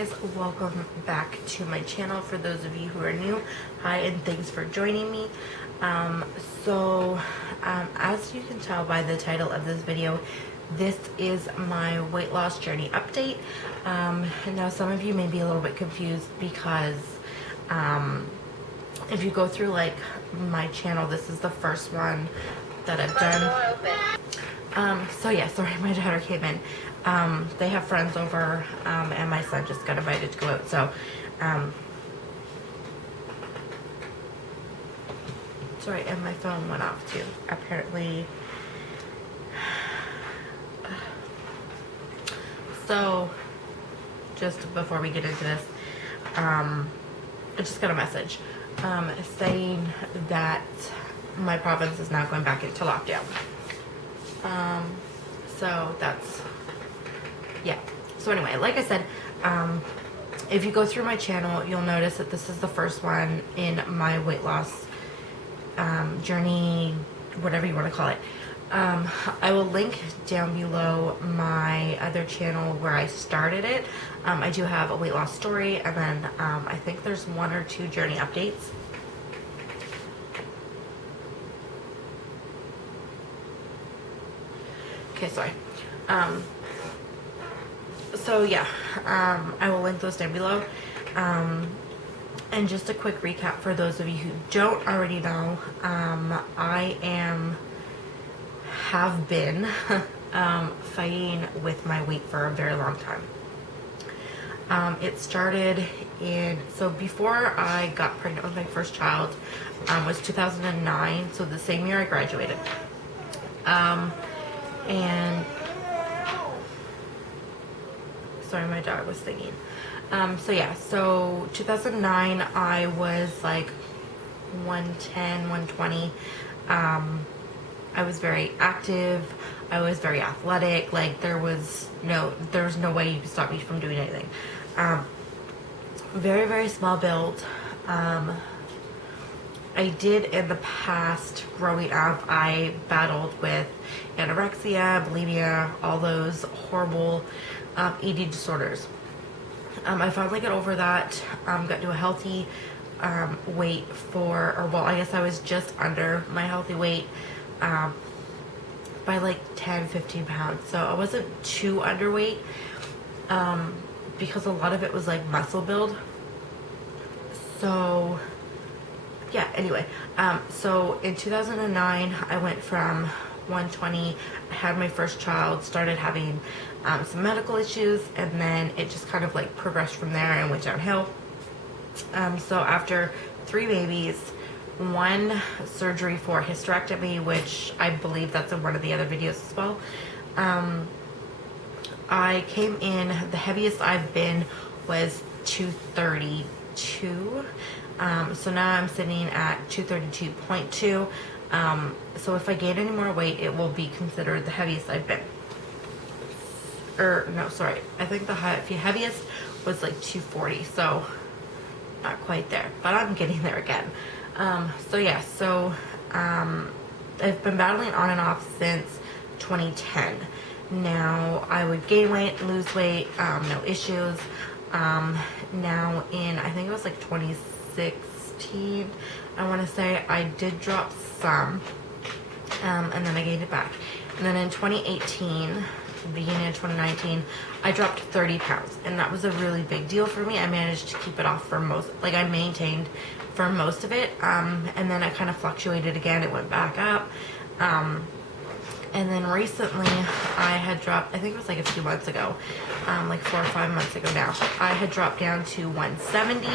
guys, welcome back to my channel. For those of you who are new, hi and thanks for joining me. As you can tell by the title of this video, this is my weight loss journey update. Now some of you may be a little bit confused because if you go through like my channel, this is the first one that I've done. Sorry, my daughter came in. They have friends over, and my son just got invited to go out, so, sorry, and my phone went off too, apparently. So, just before we get into this, I just got a message, saying that my province is now going back into lockdown. So that's, yeah. So anyway, like I said, if you go through my channel, you'll notice that this is the first one in my weight loss journey, whatever you want to call it. I will link down below my other channel where I started it. I do have a weight loss story, and then I think there's 1 or 2 journey updates. Okay, sorry. So yeah, I will link those down below. And just a quick recap for those of you who don't already know, I have been fighting with my weight for a very long time. It started so before I got pregnant with my first child, was 2009, so the same year I graduated. And sorry, my dog was singing. So 2009, I was like 110, 120. I was very active. I was very athletic. Like there was no way you could stop me from doing anything. Very, very small build. I did in the past, growing up, I battled with anorexia, bulimia, all those horrible eating disorders. I finally got over that, got to a healthy weight I guess I was just under my healthy weight by like 10, 15 pounds. So I wasn't too underweight because a lot of it was like muscle build. So yeah, anyway, so in 2009, I went from 120, I had my first child, started having some medical issues, and then it just kind of like progressed from there and went downhill. So after 3 babies, 1 surgery for hysterectomy, which I believe that's in one of the other videos as well, I came in, the heaviest I've been was 232. So now I'm sitting at 232.2. So if I gain any more weight, it will be considered the heaviest I've been. No, sorry. I think the heaviest was like 240. So not quite there, but I'm getting there again. I've been battling on and off since 2010. Now I would gain weight, lose weight, no issues. Now in, I think it was like 2016, I want to say, I did drop some, and then I gained it back. And then in 2018, beginning of 2019, I dropped 30 pounds, and that was a really big deal for me. I managed to keep it off for I maintained for most of it, and then I kind of fluctuated again. It went back up, and then recently I had dropped, I think it was like a few months ago, like 4 or 5 months ago now, I had dropped down to 170.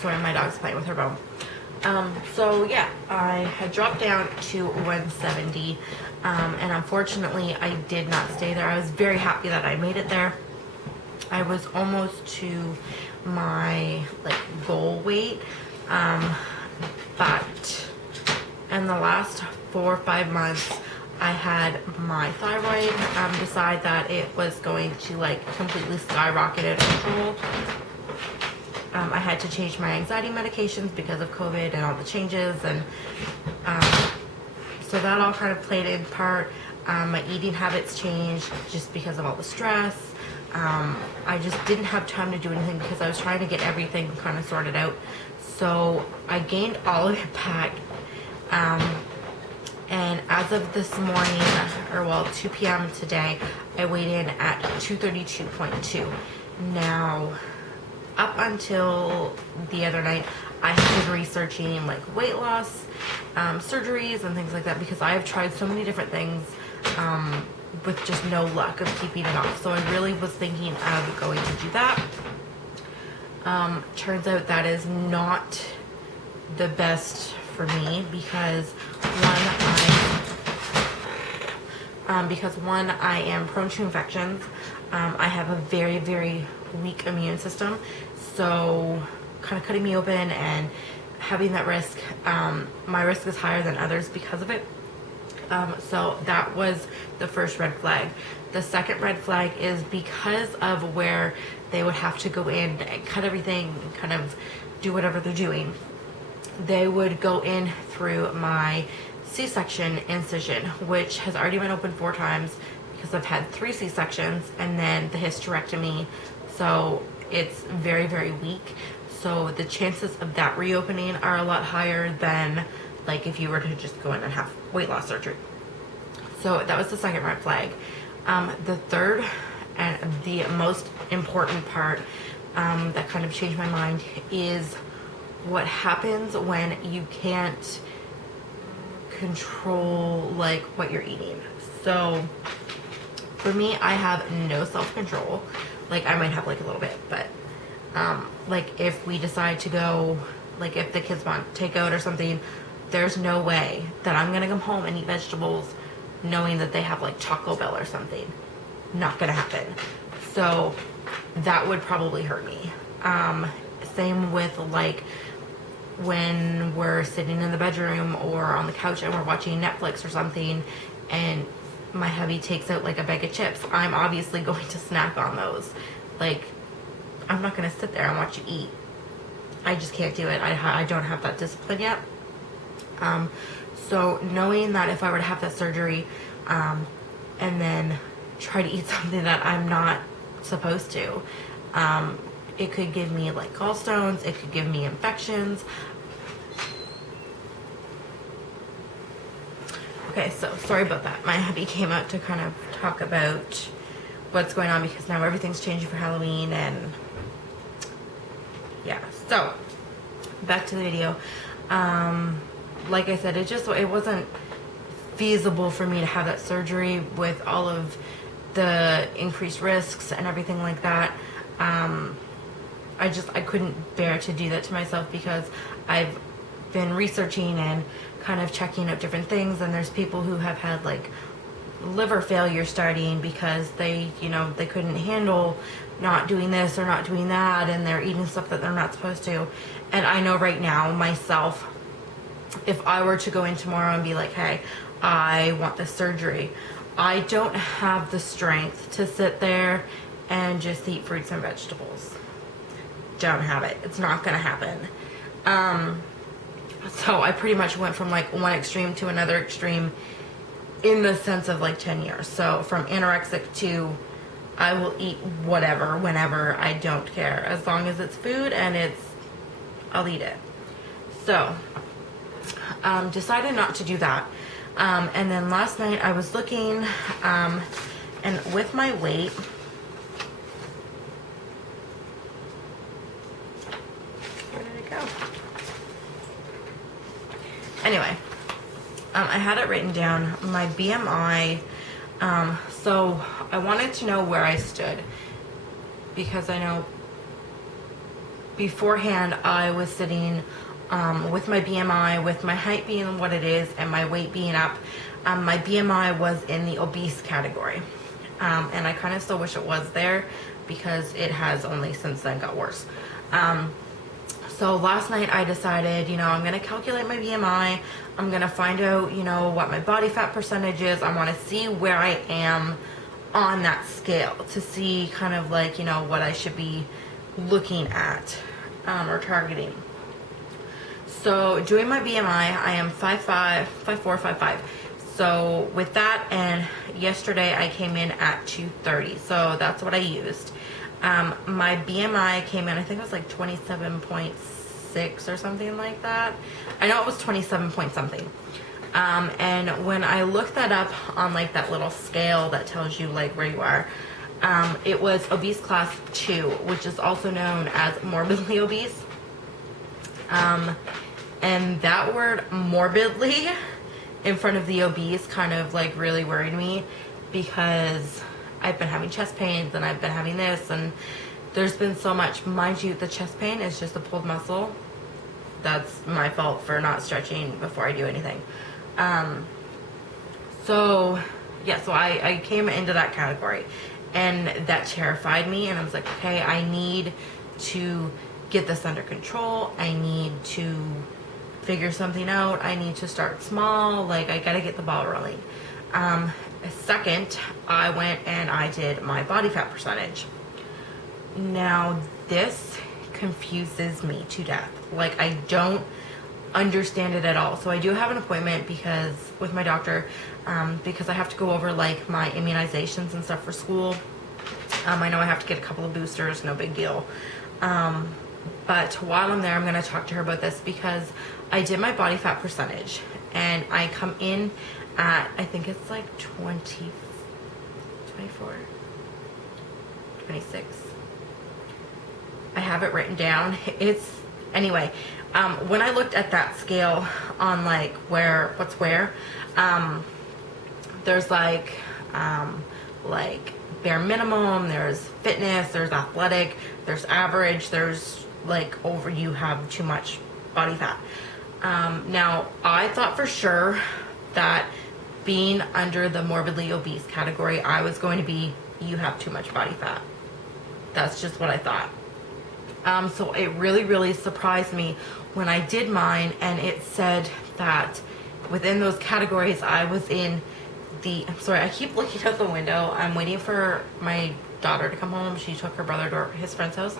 Sorry, my dog's playing with her bone. So yeah, I had dropped down to 170, and unfortunately I did not stay there. I was very happy that I made it there. I was almost to my like goal weight, but in the last 4 or 5 months, I had my thyroid decide that it was going to like completely skyrocket out of control. I had to change my anxiety medications because of COVID and all the changes, and so that all kind of played in part. My eating habits changed just because of all the stress. I just didn't have time to do anything because I was trying to get everything kind of sorted out. So I gained all of it back. And as of this morning, or well, 2 p.m. today, I weighed in at 232.2. Now, up until the other night, I have been researching like weight loss, surgeries and things like that, because I have tried so many different things with just no luck of keeping it off. So I really was thinking of going to do that. Turns out that is not the best for me because one, I am prone to infections. I have a very, very weak immune system, so kind of cutting me open and having that risk, my risk is higher than others because of it. So that was the first red flag. The second red flag is because of where they would have to go in and cut everything, kind of do whatever they're doing. They would go in through my C-section incision, which has already been open 4 times because I've had 3 C-sections and then the hysterectomy. So it's very, very weak. So the chances of that reopening are a lot higher than like if you were to just go in and have weight loss surgery. So that was the second red flag. The third and the most important part that kind of changed my mind is what happens when you can't control like what you're eating. So for me, I have no self-control. Like I might have like a little bit, but like if we decide to go, like if the kids want takeout or something, there's no way that I'm gonna come home and eat vegetables knowing that they have like Taco Bell or something. Not gonna happen. So that would probably hurt me. Same with like when we're sitting in the bedroom or on the couch and we're watching Netflix or something and my hubby takes out like a bag of chips, I'm obviously going to snack on those. Like I'm not gonna sit there and watch you eat. I just can't do it. I don't have that discipline yet. So knowing that if I were to have that surgery and then try to eat something that I'm not supposed to, it could give me like gallstones, it could give me infections. Okay, so sorry about that. My hubby came out to kind of talk about what's going on because now everything's changing for Halloween and yeah. So back to the video. Like I said, it wasn't feasible for me to have that surgery with all of the increased risks and everything like that. I couldn't bear to do that to myself because I've been researching and kind of checking out different things, and there's people who have had like liver failure starting because they couldn't handle not doing this or not doing that, and they're eating stuff that they're not supposed to. And I know right now myself, if I were to go in tomorrow and be like, hey, I want this surgery, I don't have the strength to sit there and just eat fruits and vegetables. Don't have it. It's not gonna happen. So I pretty much went from like one extreme to another extreme in the sense of like 10 years. So from anorexic to I will eat whatever, whenever, I don't care. As long as it's food and I'll eat it. So decided not to do that. And then last night I was looking and with my weight, where did it go? Anyway, I had it written down, my BMI. So I wanted to know where I stood because I know beforehand I was sitting with my BMI, with my height being what it is and my weight being up, my BMI was in the obese category. And I kind of still wish it was there because it has only since then got worse. So last night I decided, I'm going to calculate my BMI. I'm going to find out, what my body fat percentage is. I want to see where I am on that scale to see kind of like, what I should be looking at. or targeting. So doing my BMI, I am 5'5", 5'4", 5'5". So with that, and yesterday I came in at 230. So that's what I used. My BMI came in, I think it was like 27.6 or something like that. I know it was 27 point something. And when I looked that up on like that little scale that tells you like where you are, it was obese class 2, which is also known as morbidly obese. And that word morbidly in front of the obese kind of like really worried me, because I've been having chest pains and I've been having this, and there's been so much. Mind you, the chest pain is just a pulled muscle. That's my fault for not stretching before I do anything. So yeah, so I came into that category, and that terrified me, and I was like, okay, I need to get this under control. I need to figure something out. I need to start small. Like, I gotta get the ball rolling. Second, I went and I did my body fat percentage. Now, this confuses me to death. Like, I don't understand it at all. So I do have an appointment with my doctor, because I have to go over like my immunizations and stuff for school. I know I have to get a couple of boosters, no big deal. But while I'm there, I'm going to talk to her about this, because I did my body fat percentage, and I come in at, I think it's like 20, 24, 26. I have it written down. Anyway, when I looked at that scale on like what's where, there's like bare minimum, there's fitness, there's athletic, there's average, there's like you have too much body fat. Now, I thought for sure that being under the morbidly obese category, I was going to be, you have too much body fat. That's just what I thought. So it really, really surprised me when I did mine, and it said that within those categories, I was in I'm sorry, I keep looking out the window. I'm waiting for my daughter to come home. She took her brother to his friend's house.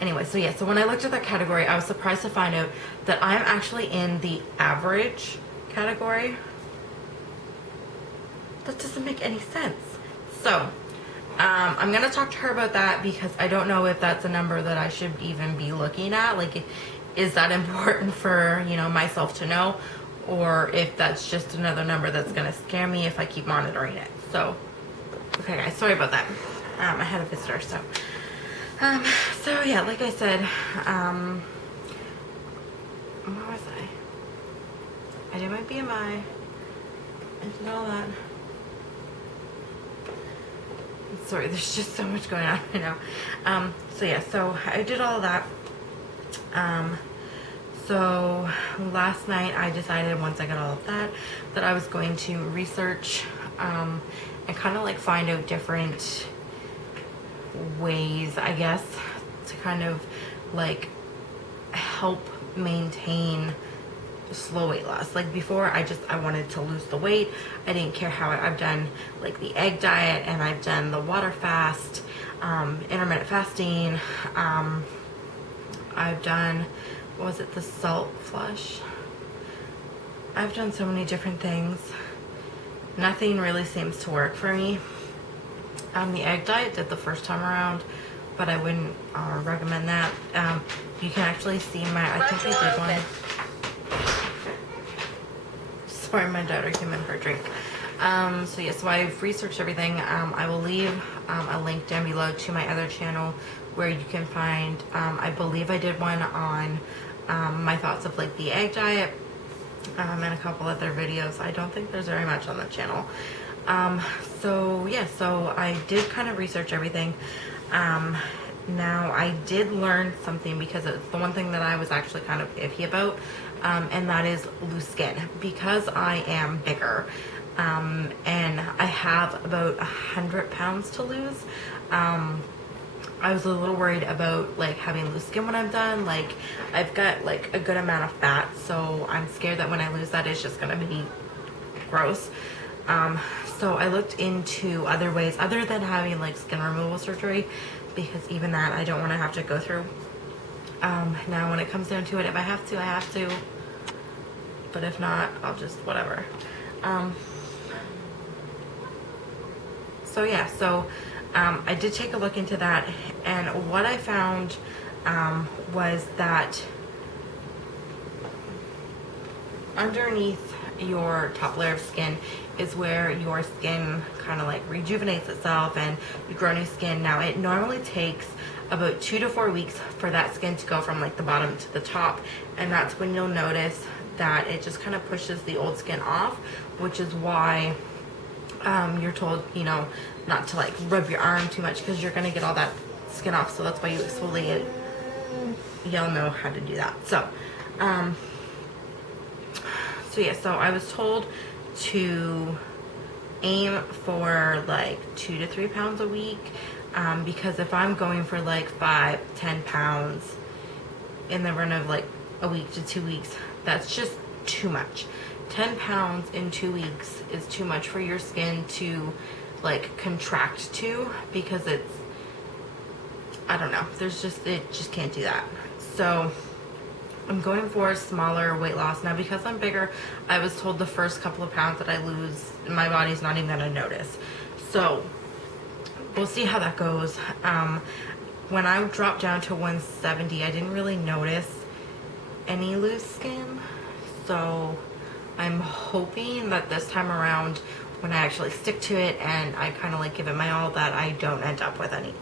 Anyway, so yeah, so when I looked at that category, I was surprised to find out that I'm actually in the average category. That doesn't make any sense. So, I'm going to talk to her about that, because I don't know if that's a number that I should even be looking at. Like, is that important for, myself to know? Or if that's just another number that's going to scare me if I keep monitoring it. So, okay guys, sorry about that. I had a visitor, so. So yeah, like I said, where was I did my BMI. I did all that. Sorry, there's just so much going on right now. So yeah, so I did all that. So last night I decided, once I got all of that I was going to research and kind of like find out different ways, I guess, to kind of like help maintain slow weight loss. Like before, I wanted to lose the weight. I didn't care how I've done like the egg diet, and I've done the water fast, intermittent fasting. I've done, what was it, the salt flush? I've done so many different things. Nothing really seems to work for me. The egg diet did the first time around, but I wouldn't recommend that. You can actually see I think I did one. Sorry, my daughter came in for a drink. So yeah, so I've researched everything. I will leave a link down below to my other channel where you can find, I believe I did one on my thoughts of like the egg diet, and a couple other videos. I don't think there's very much on the channel. So yeah, so I did kind of research everything. Now I did learn something, because it's the one thing that I was actually kind of iffy about, and that is loose skin. Because I am bigger, and I have about 100 pounds to lose, I was a little worried about like having loose skin when I'm done. Like, I've got like a good amount of fat, so I'm scared that when I lose that, it's just gonna be gross. So I looked into other ways other than having like skin removal surgery, because even that I don't want to have to go through. Now when it comes down to it, if I have to, I have to. But if not, I'll just whatever. So yeah, so I did take a look into that, and what I found was that underneath your top layer of skin is where your skin kind of like rejuvenates itself and you grow new skin. Now it normally takes about 2 to 4 weeks for that skin to go from like the bottom to the top, and that's when you'll notice that it just kind of pushes the old skin off, which is why you're told, you know, not to like rub your arm too much because you're gonna get all that skin off. So that's why you exfoliate. You'll know how to do that. So yeah, so I was told to aim for like 2 to 3 pounds a week, because if I'm going for like 5-10 pounds in the run of like a week to 2 weeks, that's just too much. 10 pounds in 2 weeks is too much for your skin to like contract to, because it's, I don't know, there's just, it just can't do that. So I'm going for a smaller weight loss. Now because I'm bigger, I was told the first couple of pounds that I lose, my body's not even gonna notice. So we'll see how that goes. When I dropped down to 170, I didn't really notice any loose skin. So I'm hoping that this time around, when I actually stick to it and I kind of like give it my all, that I don't end up with any.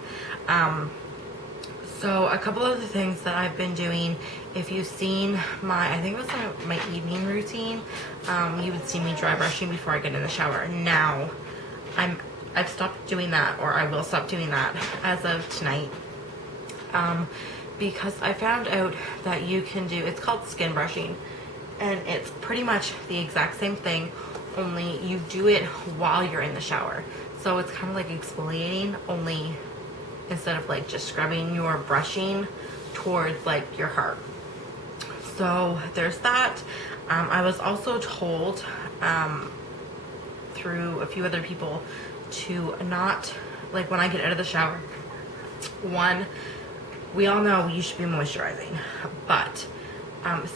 So a couple of the things that I've been doing, if you've seen my, I think it was my evening routine, you would see me dry brushing before I get in the shower. Now, I've stopped doing that, or I will stop doing that as of tonight, because I found out that you can do, it's called skin brushing, and it's pretty much the exact same thing, only you do it while you're in the shower. So it's kind of like exfoliating, only instead of like just scrubbing, you're brushing towards like your heart. So there's that. I was also told through a few other people to not, like when I get out of the shower, one, we all know you should be moisturizing, but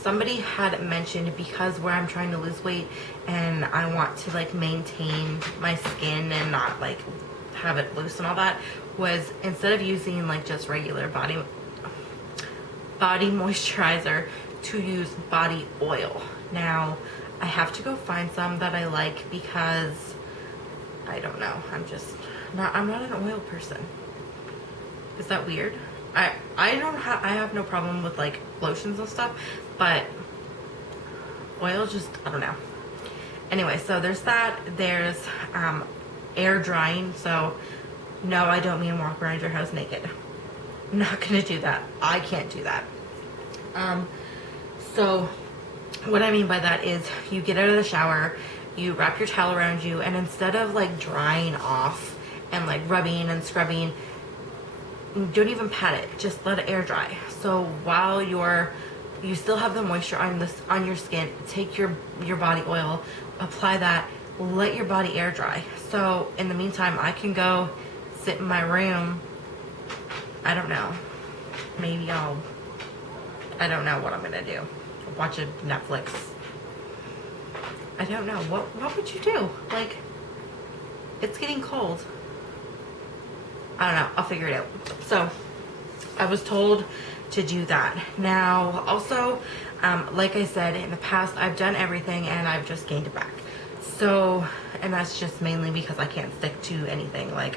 somebody had mentioned, because where I'm trying to lose weight and I want to like maintain my skin and not like have it loose and all that, was instead of using like just regular body moisturizer, to use body oil. Now I have to go find some that I like, because I don't know, I'm not an oil person. Is that weird? I have no problem with like lotions and stuff, but oil just, I don't know. Anyway, so there's that. There's air drying. So no, I don't mean walk around your house naked. I'm not gonna do that. I can't do that. So what I mean by that is you get out of the shower, you wrap your towel around you, and instead of like drying off and like rubbing and scrubbing, don't even pat it, just let it air dry. So while you still have the moisture on your skin, take your body oil, apply that, let your body air dry. So in the meantime, I can go sit in my room. I don't know, maybe I don't know what I'm gonna do. Watch a Netflix. I don't know. What would you do? Like, it's getting cold. I don't know. I'll figure it out. So I was told to do that. Now, also, like I said, in the past, I've done everything and I've just gained it back. So, and that's just mainly because I can't stick to anything. Like,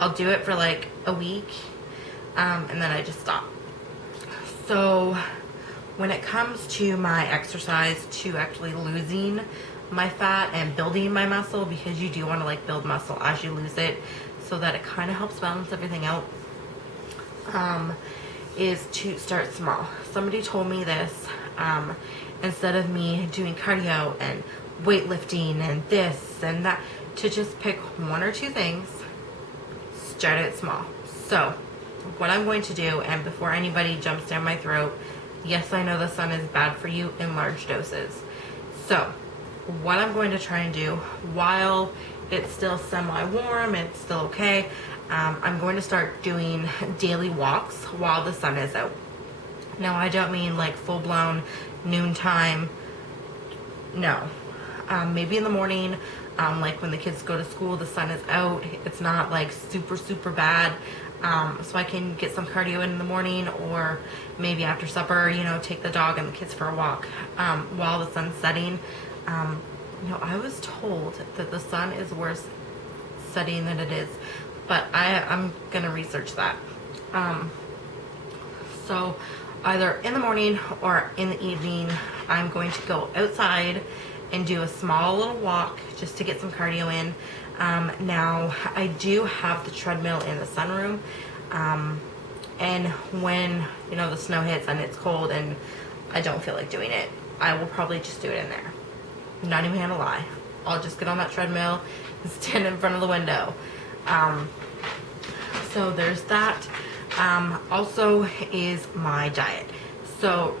I'll do it for like a week, and then I just stop. So when it comes to my exercise, to actually losing my fat and building my muscle, because you do want to like build muscle as you lose it, so that it kind of helps balance everything out, is to start small. Somebody told me this, instead of me doing cardio and weightlifting and this and that, to just pick 1 or 2 things, start it small. So what I'm going to do, and before anybody jumps down my throat, yes, I know the sun is bad for you in large doses. So what I'm going to try and do, while it's still semi-warm, it's still okay, I'm going to start doing daily walks while the sun is out. Now, I don't mean like full-blown noontime. No. Maybe in the morning, like when the kids go to school, the sun is out. It's not like super, super bad. So I can get some cardio in the morning, or maybe after supper, you know, take the dog and the kids for a walk while the sun's setting. You know, I was told that the sun is worse setting than it is, but I'm going to research that. So either in the morning or in the evening, I'm going to go outside and do a small little walk just to get some cardio in. Now, I do have the treadmill in the sunroom, and when, you know, the snow hits and it's cold and I don't feel like doing it, I will probably just do it in there. I'm not even gonna lie. I'll just get on that treadmill and stand in front of the window. So there's that. Also is my diet. So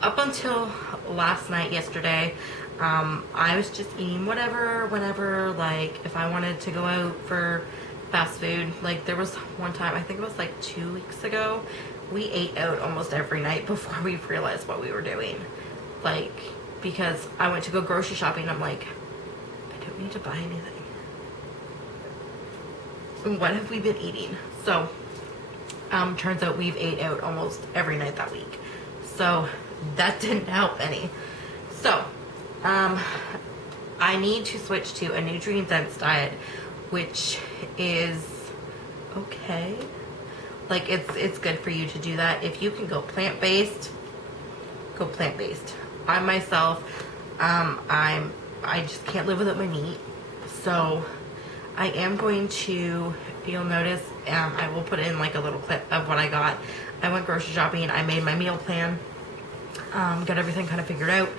up until last night, yesterday, I was just eating whatever, whenever, like if I wanted to go out for fast food. Like there was one time, I think it was like 2 weeks ago, we ate out almost every night before we realized what we were doing. Like, because I went to go grocery shopping, I'm like, I don't need to buy anything. What have we been eating? So, turns out we've ate out almost every night that week. So, that didn't help any. So, I need to switch to a nutrient-dense diet, which is okay. Like, it's good for you to do that. If you can go plant-based, go plant-based. I myself, I just can't live without my meat. So, I am going to, you'll notice, I will put in like a little clip of what I got. I went grocery shopping, I made my meal plan, got everything kind of figured out.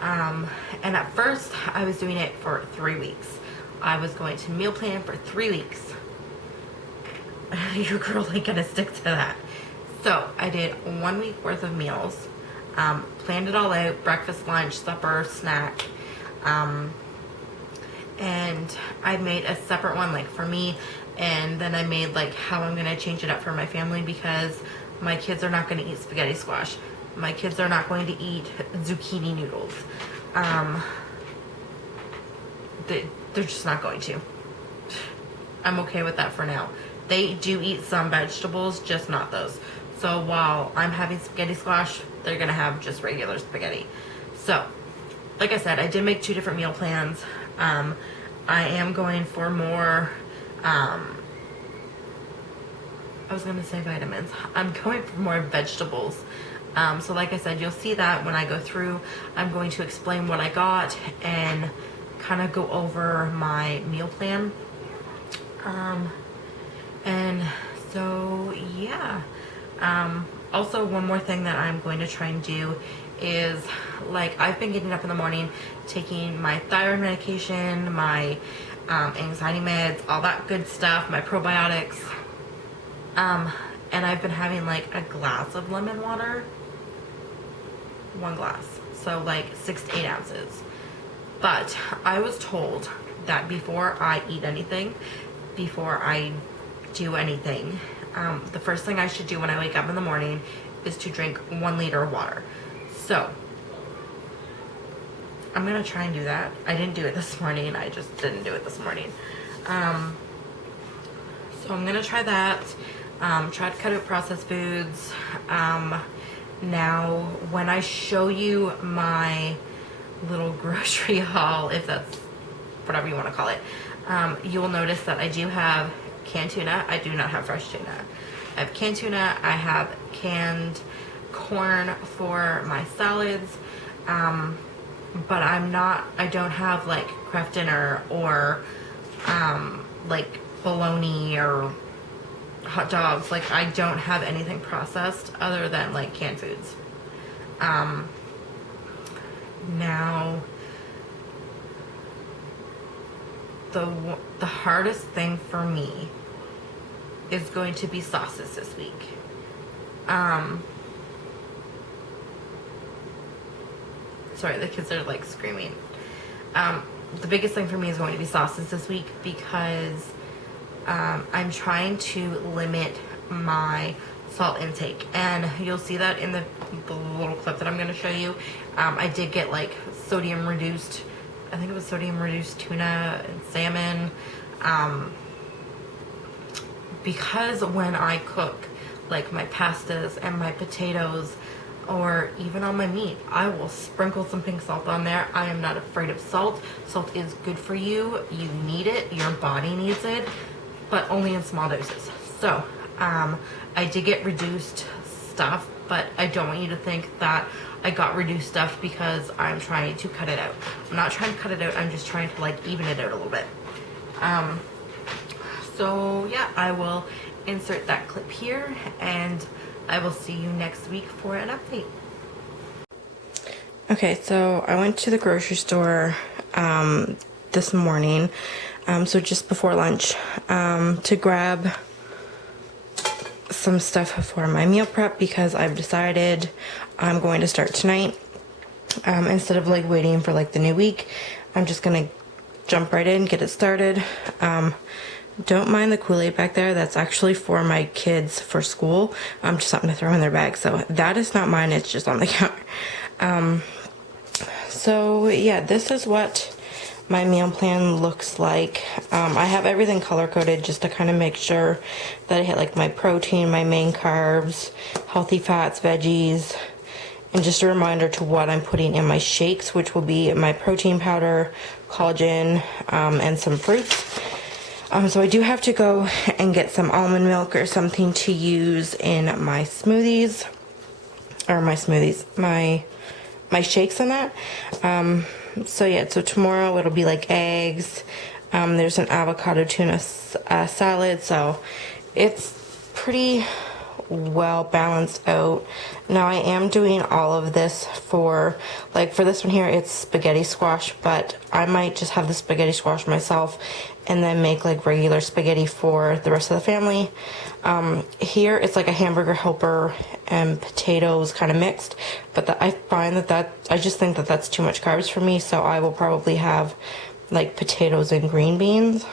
And at first, I was doing it for 3 weeks. I was going to meal plan for 3 weeks. Your girl ain't gonna stick to that. So, I did 1 week worth of meals, planned it all out, breakfast, lunch, supper, snack, and I made a separate one like for me, and then I made like how I'm gonna change it up for my family, because my kids are not gonna eat spaghetti squash. My kids are not going to eat zucchini noodles. They're just not going to. I'm okay with that for now. They do eat some vegetables, just not those. So while I'm having spaghetti squash, they're gonna have just regular spaghetti. So, like I said, I did make 2 different meal plans. I am going for more, I was gonna say vitamins. I'm going for more vegetables. So like I said, you'll see that when I go through. I'm going to explain what I got and kind of go over my meal plan. And so, yeah. Also, one more thing that I'm going to try and do is, like, I've been getting up in the morning, taking my thyroid medication, my anxiety meds, all that good stuff, my probiotics. And I've been having like a glass of lemon water. 1 glass. So like 6 to 8 ounces. But I was told that before I eat anything, before I do anything, the first thing I should do when I wake up in the morning is to drink 1 liter of water. So, I'm gonna try and do that. I didn't do it this morning. I just didn't do it this morning. So I'm gonna try that. Try to cut out processed foods. Now, when I show you my little grocery haul, if that's whatever you want to call it, you'll notice that I do have canned tuna. I do not have fresh tuna. I have canned tuna. I have canned corn for my salads. But I don't have like Kraft Dinner or like bologna or hot dogs. Like, I don't have anything processed other than like canned foods. Now, the hardest thing for me is going to be sauces this week. Sorry, the kids are like screaming. The biggest thing for me is going to be sauces this week, because I'm trying to limit my salt intake, and you'll see that in the little clip that I'm going to show you. I did get like sodium reduced, I think it was sodium reduced tuna and salmon, because when I cook like my pastas and my potatoes, or even on my meat, I will sprinkle some pink salt on there. I am not afraid of salt. Salt is good for you. You need it. Your body needs it, but only in small doses. So I did get reduced stuff, but I don't want you to think that I got reduced stuff because I'm trying to cut it out. I'm not trying to cut it out. I'm just trying to like even it out a little bit. So yeah, I will insert that clip here, and I will see you next week for an update. Okay, so I went to the grocery store this morning, so just before lunch, to grab some stuff for my meal prep, because I've decided I'm going to start tonight. Instead of like waiting for like the new week, I'm just gonna jump right in, get it started. Don't mind the Kool-Aid back there. That's actually for my kids for school. Just something to throw in their bag. So that is not mine. It's just on the counter. So yeah, this is what my meal plan looks like. I have everything color-coded just to kind of make sure that I hit like my protein, my main carbs, healthy fats, veggies, and just a reminder to what I'm putting in my shakes, which will be my protein powder, collagen, and some fruits. So I do have to go and get some almond milk or something to use in my smoothies, or my shakes and that. So yeah, so tomorrow it'll be like eggs. There's an avocado tuna salad, so it's pretty well balanced out. Now I am doing all of this for, like for this one here, it's spaghetti squash, but I might just have the spaghetti squash myself and then make like regular spaghetti for the rest of the family. Here it's like a hamburger helper and potatoes kind of mixed, but I find that I just think that that's too much carbs for me, so I will probably have like potatoes and green beans.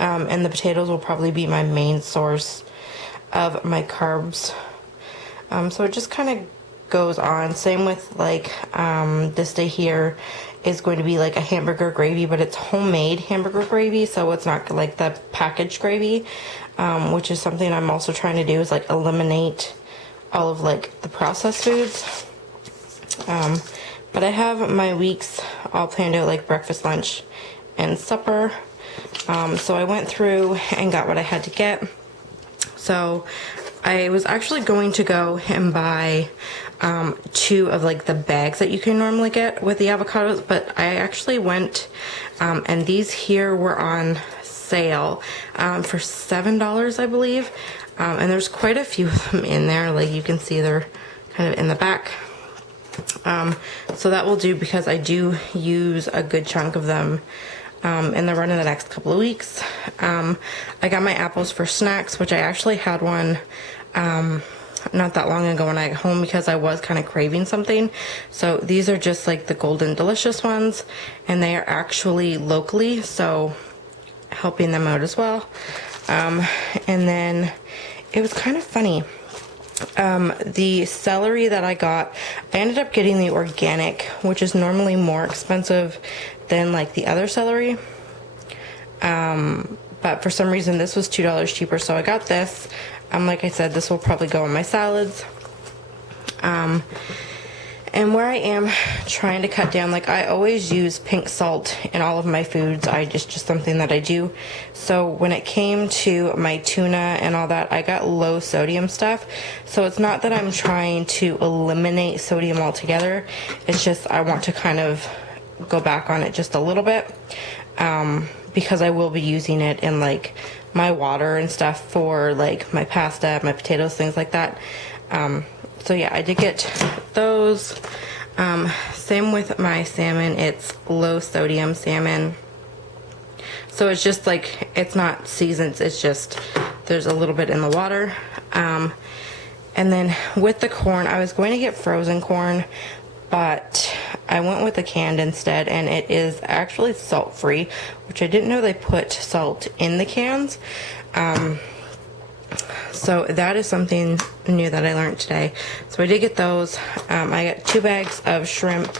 And the potatoes will probably be my main source of my carbs. So it just kind of goes on. Same with like this day here is going to be like a hamburger gravy, but it's homemade hamburger gravy, so it's not like the packaged gravy, which is something I'm also trying to do, is like eliminate all of like the processed foods. But I have my weeks all planned out, like breakfast, lunch, and supper. So I went through and got what I had to get. So I was actually going to go and buy 2 of like the bags that you can normally get with the avocados, but I actually went and these here were on sale for $7, I believe. And there's quite a few of them in there. Like you can see they're kind of in the back. So that will do, because I do use a good chunk of them in the run of the next couple of weeks. I got my apples for snacks, which I actually had one not that long ago when I got home, because I was kind of craving something. So these are just like the Golden Delicious ones, and they are actually locally, so helping them out as well. And then it was kind of funny. The celery that I got, I ended up getting the organic, which is normally more expensive than like the other celery. But for some reason this was $2 cheaper, so I got this. Like I said, this will probably go in my salads. And where I am trying to cut down, like I always use pink salt in all of my foods. Just something that I do. So when it came to my tuna and all that, I got low sodium stuff. So it's not that I'm trying to eliminate sodium altogether. It's just I want to kind of go back on it just a little bit, because I will be using it in like my water and stuff for like my pasta, my potatoes, things like that. So yeah, I did get those. Same with my salmon. It's low sodium salmon. So it's just like, it's not seasoned, it's just, there's a little bit in the water. And then with the corn, I was going to get frozen corn, but I went with the canned instead, and it is actually salt free, which I didn't know they put salt in the cans. So that is something new that I learned today. So I did get those. I got 2 bags of shrimp.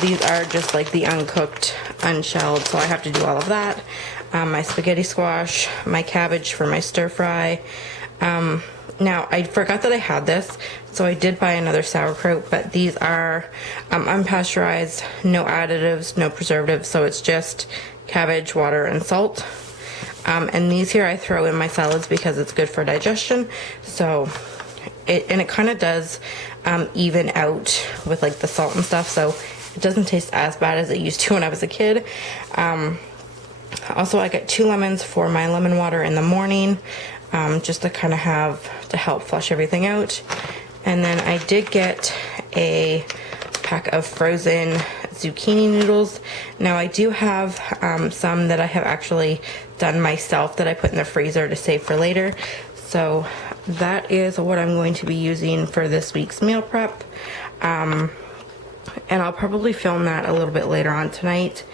These are just like the uncooked, unshelled, so I have to do all of that. My spaghetti squash, my cabbage for my stir fry. Now, I forgot that I had this, so I did buy another sauerkraut, but these are unpasteurized, no additives, no preservatives, so it's just cabbage, water, and salt. And these here I throw in my salads because it's good for digestion. So it kind of does even out with like the salt and stuff, so it doesn't taste as bad as it used to when I was a kid. Also, I got 2 lemons for my lemon water in the morning, just to kind of have to help flush everything out. And then I did get a pack of frozen zucchini noodles. Now I do have some that I have actually done myself that I put in the freezer to save for later. So that is what I'm going to be using for this week's meal prep. And I'll probably film that a little bit later on tonight,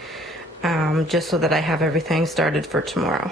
just so that I have everything started for tomorrow.